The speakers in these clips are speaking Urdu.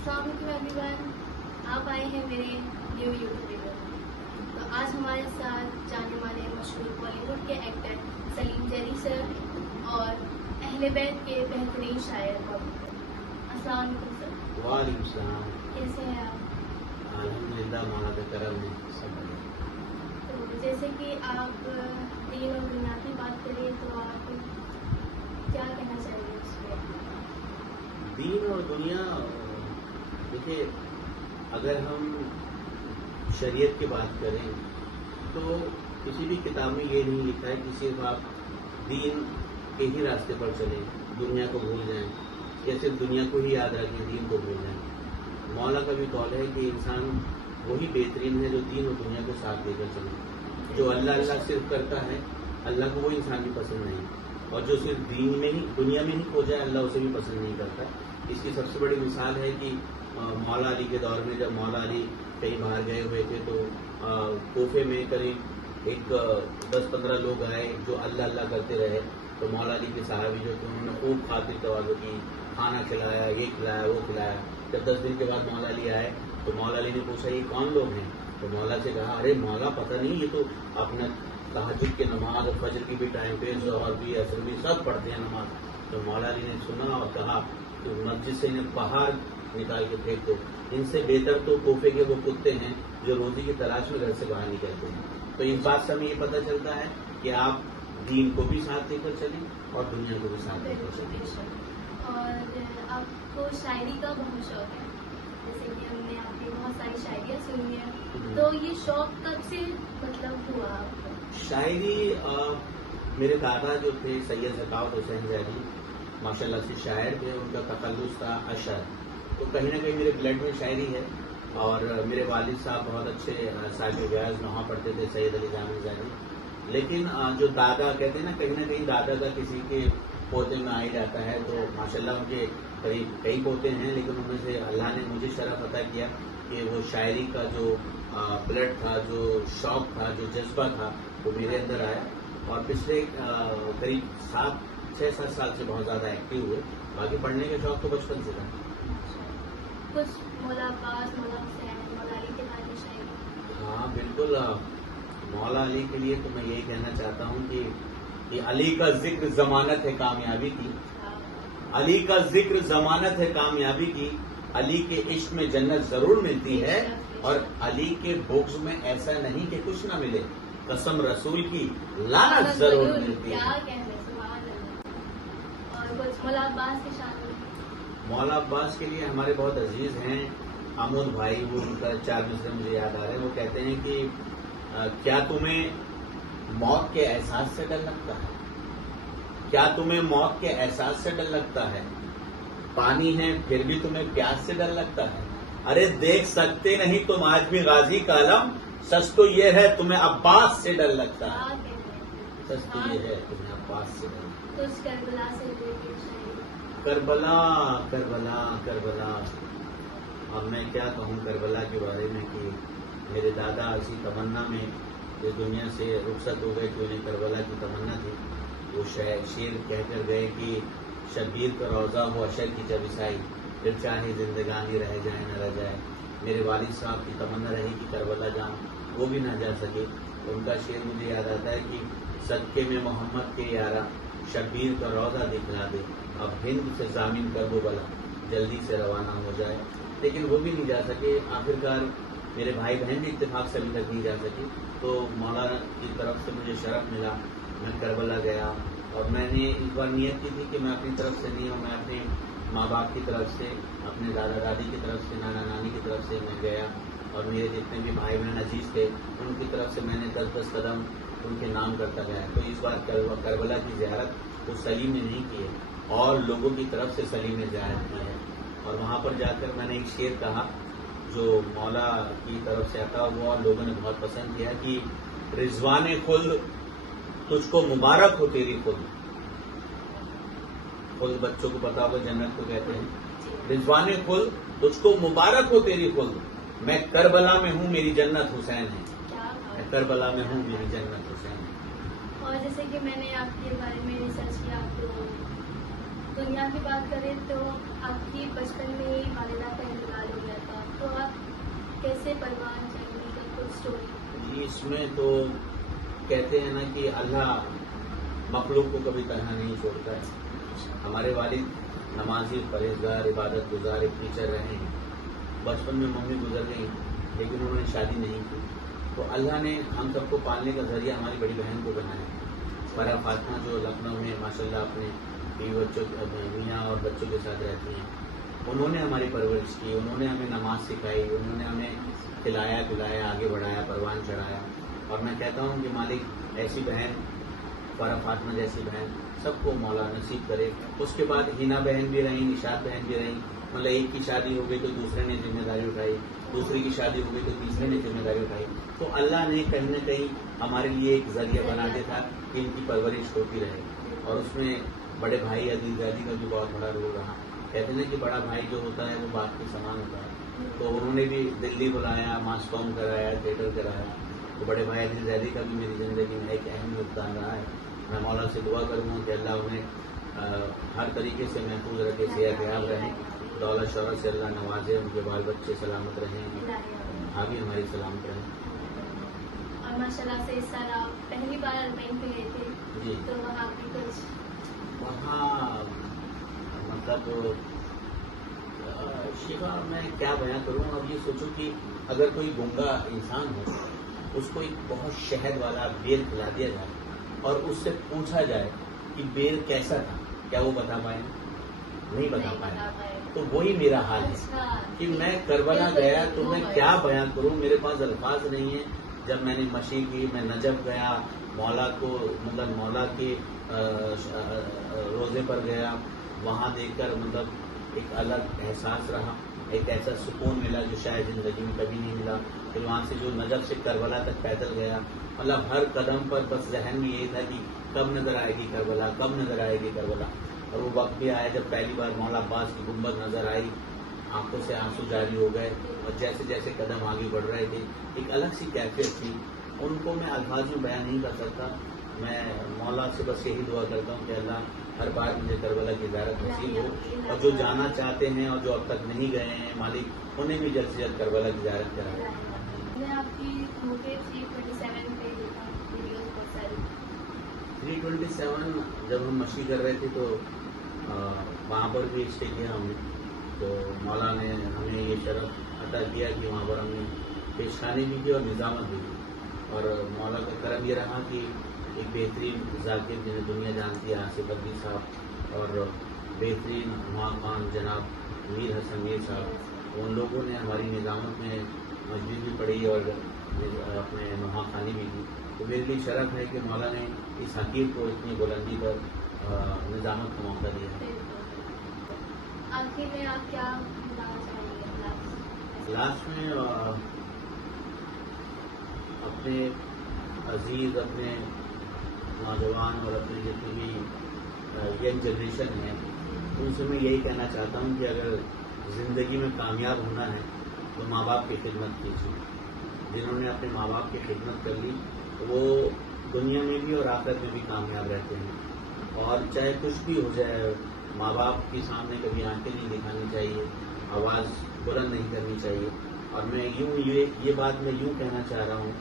السلام علیکم ایوری ون. آپ آئے ہیں میرے نیو یوٹیوب ویڈیو میں. تو آج ہمارے ساتھ جانے والے مشہور بالی ووڈ کے ایکٹر سلیم جری سر اور اہل بیت کے بہترین شاعر بابو سر. السلام علیکم سر. وعلیکم السلام. کیسے ہیں آپ؟ الحمدللہ مولا کے کرم میں سب بڑھیا. تو جیسے کہ آپ دین اور دنیا کی بات کریں تو آپ کیا کہنا چاہیں گے اس پہ؟ دین اور دنیا، دیکھیے اگر ہم شریعت کی بات کریں تو کسی بھی کتاب میں یہ نہیں لکھا ہے کہ صرف آپ دین کے ہی راستے پر چلیں، دنیا کو بھول جائیں یا صرف دنیا کو ہی یاد رکھیں دین کو بھول جائیں. مولا کا بھی قول ہے کہ انسان وہی بہترین ہے جو دین اور دنیا کو ساتھ لے کر چلے. جو اللہ اللہ صرف کرتا ہے اللہ کو وہ انسان بھی پسند نہیں، اور جو صرف دین میں ہی دنیا میں ہی کھو جائے اللہ اسے بھی پسند نہیں کرتا. اس کی سب سے بڑی مثال ہے کہ مولا علی کے دور میں جب مولا علی کہیں باہر گئے ہوئے تھے تو کوفے میں قریب ایک 10-15 لوگ آئے جو اللہ اللہ کرتے رہے. تو مولا علی کے صحابی جو تھے انہوں نے خوب خاطر تواضع کی، کھانا کھلایا، یہ کھلایا وہ کھلایا. جب 10 دن کے بعد مولا علی آئے تو مولا علی نے پوچھا یہ کون لوگ ہیں؟ تو مولا سے کہا ارے مولا پتہ نہیں، یہ تو اپنا تہجد کی نماز اور فجر کی بھی ٹائم پہ ظہر بھی عصر بھی سب پڑھتے ہیں نماز. تو مولا علی نے سنا اور کہا کہ مسجد سے انہیں باہر نکال کے پھینک دو. ان سے بہتر تو کوفے کے وہ کتے ہیں جو روزی کی تلاش میں گھر سے باہر نکلتے ہیں. تو اس بات سے ہمیں یہ پتہ چلتا ہے کہ آپ دین کو بھی ساتھ لے کر چلیں اور دنیا کو بھی ساتھ لے کر چلیں. اور آپ کو شاعری کا بہت شوق ہے، جیسے کہ ہم نے آپ کی بہت ساری شاعریاں سنی ہیں، تو یہ شوق کب سے مطلب ہوا آپ کو؟ شاعری میرے دادا جو تھے سید ذکاوت حسین زیدی ماشاء اللہ سے شاعر تھے. ان کا تخلص تھا اشعر، تو کہیں نہ کہیں میرے بلڈ میں شاعری ہے. اور میرے والد صاحب بہت اچھے صاحب بیاض وہاں پڑھتے تھے سید علی جامع زیدی. لیکن جو دادا کہتے ہیں نا کہیں نہ کہیں دادا کا کسی کے پوتے میں آ ہی جاتا ہے. تو ماشاءاللہ ان کے قریب کئی پوتے ہیں، لیکن ان میں سے اللہ نے مجھے شرف عطا کیا کہ وہ شاعری کا جو بلڈ تھا، جو شوق تھا، جو جذبہ تھا وہ میرے اندر آیا. اور پچھلے قریب 6-7 سال سے بہت زیادہ ایکٹیو ہوئے. باقی پڑھنے کا شوق تو بچپن سے تھا. کچھ مولا عباس، مولا حسین، مولا علی کے بارے میں شاعری؟ ہاں بالکل. مولا علی کے لیے تو میں یہی کہنا چاہتا ہوں کہ علی کا ذکر ضمانت ہے کامیابی کی. علی کا ذکر ضمانت ہے کامیابی کی. علی کے عشق میں جنت ضرور ملتی ہے، اور علی کے بغض میں ایسا نہیں کہ کچھ نہ ملے. قسم رسول کی لعنت ضرور ملتی ہے. کیا کہنے، سبحان اللہ. اور کچھ مولا عباس کے شان میں؟ مولا عباس کے لیے ہمارے بہت عزیز ہیں عمود بھائی، وہ ان کا 4 مصرے مجھے یاد آ رہے ہیں. وہ کہتے ہیں کہ کیا تمہیں موت کے احساس سے ڈر لگتا ہے؟ کیا تمہیں موت کے احساس سے ڈر لگتا ہے؟ پانی ہے پھر بھی تمہیں پیاس سے ڈر لگتا ہے؟ ارے دیکھ سکتے نہیں تم آج بھی غازی کا علم، سچ تو یہ ہے تمہیں عباس سے ڈر لگتا ہے. سچ تو یہ ہے تمہیں عباس سے ڈر لگتا ہے. کچھ کربلا سے ریلیٹڈ شاعری؟ کربلا کربلا کربلا. اب میں کیا کہوں کربلا کے بارے میں کہ میرے دادا اسی تمنا میں اس دنیا سے رخصت ہو گئے کہ انہیں کربلا کی تمنا تھی. وہ شعر کہہ کر گئے کہ شبیر کا روزہ ہو اشر کی جب عیسائی، پھر چاہے زندگانی رہ جائے نہ رہ جائے. میرے والد صاحب کی تمنا رہی کہ کربلا جاؤں، وہ بھی نہ جا سکے. ان کا شعر مجھے یاد آتا ہے کہ صدقے میں محمد کے یارا شبیر کا روزہ دکھلا دے، اب ہند سے ضامن کر وہ بلا جلدی سے روانہ ہو جائے. لیکن وہ بھی نہیں جا سکے. آخرکار میرے بھائی بہن بھی اتفاق سے ابھی تک نہیں جا سکے. تو مولانا کی طرف سے مجھے شرف ملا، میں کربلا گیا. اور میں نے اس بار نیت کی تھی کہ میں اپنی طرف سے نہیں ہوں، میں اپنے ماں باپ کی طرف سے، اپنے دادا دادی کی طرف سے، نانا نانی کی طرف سے میں گیا. اور میرے جتنے بھی بھائی بہن عزیز تھے ان کی طرف سے میں نے 10 قدم ان کے نام کرتا گیا. تو اس بار کربلا کی زیارت وہ سلیم نے نہیں کی ہے، اور لوگوں کی طرف سے سلیم نے زیارت کی ہے. اور وہاں پر جا کر میں نے ایک شعر کہا جو مولا کی طرف سے آتا ہوا اور لوگوں نے بہت پسند کیا کہ رضوان خلد تجھ کو مبارک ہو تیری خلد. خلد بچوں کو پتا ہوگا جنت کو کہتے ہیں. رضوان خلد تجھ کو مبارک ہو تیری خلد، میں کربلا میں ہوں میری جنت حسین ہے. میں کربلا میں ہوں میری جنت حسین ہے. اور جیسے کہ میں نے آپ کے بارے میں ریسرچ کیا تو دنیا کی بات کریں تو آپ کی بچپن میں ہی والدہ کا انتقال پروان چڑھنے کا کچھ اسٹوری؟ جی اس میں تو کہتے ہیں نا کہ اللہ مخلوق کو کبھی تنہا نہیں چھوڑتا ہے. ہمارے والد نمازی، پرہیزگار، عبادت گزار ایک ٹیچر رہے ہیں. بچپن میں ممی گزر گئی لیکن انہوں نے شادی نہیں کی، تو اللہ نے ہم سب کو پالنے کا ذریعہ ہماری بڑی بہن کو بنایا. فرح فاطمہ جو لکھنؤ میں ماشاءاللہ اپنے بیوی بچوں میاں اور بچوں کے ساتھ رہتی ہیں، انہوں نے ہماری پرورش کی، انہوں نے ہمیں نماز سکھائی، انہوں نے ہمیں کھلایا پلایا، آگے بڑھایا، پروان چڑھایا. اور میں کہتا ہوں کہ مالک ایسی بہن، فرح فاطمہ جیسی بہن سب کو مولا نصیب کرے. اس کے بعد ہینا بہن بھی رہیں، نشاط بہن بھی رہیں. مطلب ایک کی شادی ہو گئی تو دوسرے نے ذمہ داری اٹھائی، دوسری کی شادی ہو گئی تو تیسرے نے ذمہ داری اٹھائی. تو اللہ نے کہیں نہ کہیں ہمارے لیے ایک ذریعہ بنا دیا تھا کہ ان کی پرورش ہوتی رہے. اور اس میں بڑے بھائی عزیز زادی کا بھی بہت بڑا رول رہا. کہتے ہیں کہ بڑا بھائی جو ہوتا ہے وہ باپ کے سامان ہوتا ہے. تو انہوں نے بھی دلی بلایا، ماس کام کرایا، تھیٹر کرایا. تو بڑے بھائی عزیز زادی کا بھی میری زندگی میں ایک اہم یوگدان رہا ہے. میں مولا سے دعا کروں گا کہ اللہ انہیں ہر طریقے سے محفوظ رکھے، صحت یاب رہیں، دولت شہرت سے اللہ نوازے، ان کے بال بچے سلامت رہیں، بھابھی ہماری سلامت رہیں. اور ماشاءاللہ سے اس سال آپ پہلی بار الپین پہ گئے تھے. جی تو وہاں بھی کچھ وہاں مطلب شفا میں کیا بیان کروں. اب یہ سوچو کہ اگر کوئی گنگا انسان ہو، اس کو ایک بہت شہد والا بیر کھلا دیا جائے اور اس سے پوچھا جائے کہ بیر کیسا تھا، کیا وہ بتا پائے؟ نہیں بتا پائے. تو وہی میرا حال ہے کہ میں کربلا گیا تو میں کیا بیان کروں، میرے پاس الفاظ نہیں ہیں. جب میں نے مشی کی، میں نجف گیا، مولا کو مطلب مولا کے روزے پر گیا، وہاں دیکھ کر مطلب ایک الگ احساس رہا، ایک ایسا سکون ملا جو شاید زندگی میں کبھی نہیں ملا. پھر وہاں سے جو نجف سے کربلا تک پیدل گیا، مطلب ہر قدم پر بس ذہن میں یہی تھا کہ کب نظر آئے گی کربلا، کب نظر آئے گی کربلا. اور وہ وقت بھی آیا جب پہلی بار مولا عباس کی گنبد نظر آئی، آنکھوں سے آنسو جاری ہو گئے. اور جیسے جیسے قدم آگے بڑھ رہے تھے ایک الگ سی کیفیت تھی، ان کو میں الفاظ میں بیان نہیں کر سکتا. میں مولا سے بس یہی دعا کرتا ہوں کہ اللہ ہر بار مجھے کربلا کی زیارت نصیب ہو، اور جو جانا چاہتے ہیں اور جو اب تک نہیں گئے ہیں مالک انہیں بھی جلد سے جلد کربلا کی زیارت کرائے. میں آپ کی موقع 327 پہ دیکھا ویڈیوز بہت ساری. 327 جب ہم مشی کر رہے تھے تو وہاں پر بھی اسٹے کیا ہم نے. تو مولا نے ہمیں یہ شرف عطا کیا کہ وہاں پر ہم نے پیشخانی بھی کی اور نظامت بھی کی. اور مولا کا کرم یہ رہا کہ ایک بہترین ذاکر جنہیں دنیا جانتی ہے آصف الدین صاحب، اور بہترین ہمایوں خان جناب میر حسن میر صاحب، ان لوگوں نے ہماری نظامت میں مسجد بھی پڑھی اور اپنے نہا خانی بھی کی. تو میرے لیے شرف ہے کہ مولا نے اس حقیق کو اتنی بلندی پر نظامت کا موقع دیا. آخر میں آپ کیا بتانا چاہیں گے؟ لاسٹ میں اپنے عزیز، اپنے نوجوان اور اپنی جتنی بھی ینگ جنریشن ہے ان سے میں یہی کہنا چاہتا ہوں کہ اگر زندگی میں کامیاب ہونا ہے تو ماں باپ کی خدمت کیجیے. جنہوں نے اپنے ماں باپ کی خدمت کر لی وہ دنیا میں بھی اور آخرت میں بھی کامیاب رہتے ہیں. اور چاہے کچھ بھی ہو جائے، ماں باپ کے سامنے کبھی آنکھیں نہیں دکھانی چاہیے، آواز بلند نہیں کرنی چاہیے. اور میں یہ بات میں یوں کہنا چاہ رہا ہوں،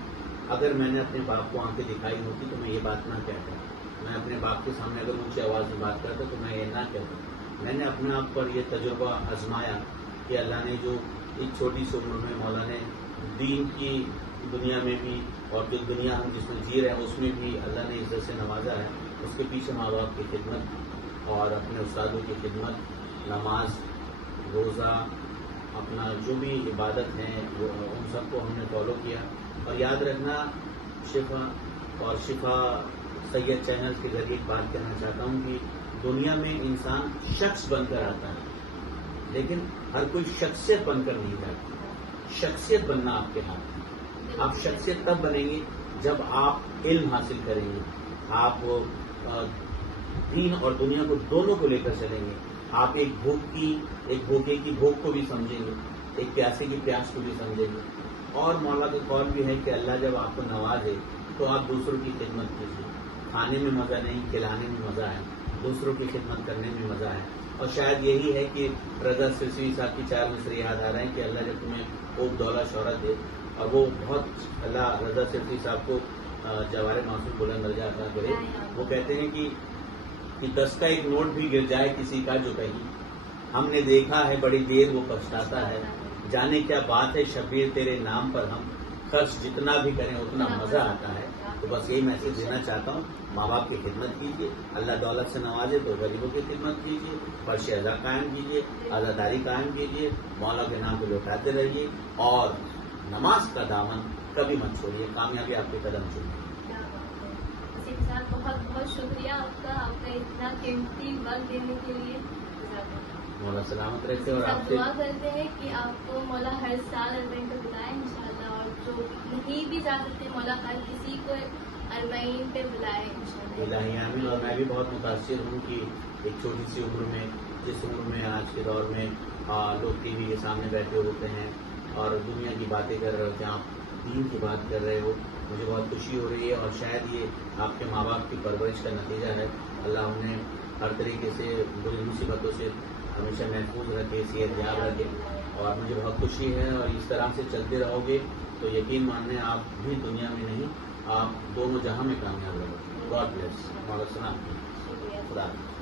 اگر میں نے اپنے باپ کو آنکھیں دکھائی ہوتی تو میں یہ بات نہ کہتا. میں اپنے باپ کے سامنے اگر اونچی آواز میں بات کرتا تو میں یہ نہ کہتا. میں نے اپنے آپ پر یہ تجربہ آزمایا کہ اللہ نے جو ایک چھوٹی سی عمر میں مولا نے دین کی دنیا میں بھی اور جو دنیا ہم جس میں جی رہے ہیں اس میں بھی اللہ نے عزت سے نوازا ہے. اس کے پیچھے ماں باپ کی خدمت اور اپنے استادوں کی خدمت، نماز، روزہ، اپنا جو بھی عبادت ہیں وہ ان سب کو ہم نے فالو کیا. اور یاد رکھنا، شفا اور شفا سید چینلز کے ذریعے ایک بات کہنا چاہتا ہوں کہ دنیا میں انسان شخص بن کر آتا ہے لیکن ہر کوئی شخصیت بن کر نہیں جاتا. شخصیت بننا آپ کے ہاتھ میں. آپ شخصیت تب بنیں گے جب آپ علم حاصل کریں گے، آپ دین اور دنیا کو دونوں کو لے کر چلیں گے. آپ ایک بھوکے کی بھوک کو بھی سمجھیں گے، ایک پیاسے کی پیاس کو بھی سمجھیں گے. اور مولا کا قول بھی ہے کہ اللہ جب آپ کو نوازے تو آپ دوسروں کی خدمت کیجیے. کھانے میں مزہ نہیں، کھلانے میں مزہ ہے. دوسروں کی خدمت کرنے میں مزہ ہے. اور شاید یہی ہے کہ رضا سرسوی صاحب کی 4 مصرے یاد آ رہے ہیں کہ اللہ جب تمہیں خوب دولت شہرت دے، اور وہ بہت اللہ رضا سرسوی صاحب کو جواہر معصوم بلند درجہ عطا کرے. وہ کہتے ہیں کہ 10 کا ایک نوٹ بھی گر جائے کسی کا جو کہیں، ہم نے دیکھا ہے بڑی دیر وہ پچھتاتا ہے، جانے کیا بات ہے شبیر تیرے نام پر ہم خرچ جتنا بھی کریں اتنا مزہ آتا ہے. تو بس یہی میسج دینا چاہتا ہوں، ماں باپ کی خدمت کیجیے، اللہ دولت سے نوازے تو غریبوں کی خدمت کیجیے، فرش ازا قائم کیجیے، آزاداری قائم کیجیے، مولا کے نام پہ لوٹاتے رہیے، اور نماز کا دامن کبھی مت چھوڑیے، کامیابی آپ کے قدم چومیے. وسیم صاحب بہت بہت شکریہ آپ کا اتنا قیمتی وقت دینے کے لیے. مولا سلامت رکھے. اور آپ سے دعا کرتے ہیں کہ آپ کو مولا ہر سال اربعین پہ بلائیں انشاءاللہ، اور جو نہیں بھی جا سکتے مولا ہر کسی کو اربعین پہ بلائے انشاءاللہ. الہی آمین. اور میں بھی بہت متاثر ہوں کہ ایک چھوٹی سی عمر میں، جس عمر میں آج کے دور میں لوگ ٹی وی کے سامنے بیٹھے ہوتے ہیں اور دنیا کی باتیں کر رہے ہوتے ہیں، آپ دین کی بات کر رہے ہو. مجھے بہت خوشی ہو رہی ہے، اور شاید یہ آپ کے ماں باپ کی پرورش کا نتیجہ ہے. اللہ انہیں ہر طریقے سے بری مصیبتوں سے ہمیشہ محفوظ رکھے، صحت یاب رکھے. اور مجھے بہت خوشی ہے، اور اس طرح سے چلتے رہو گے تو یقین ماننے آپ بھی دنیا میں نہیں، آپ دونوں جہاں میں کامیاب رہو. God bless. مولا سلام. خدا حافظ.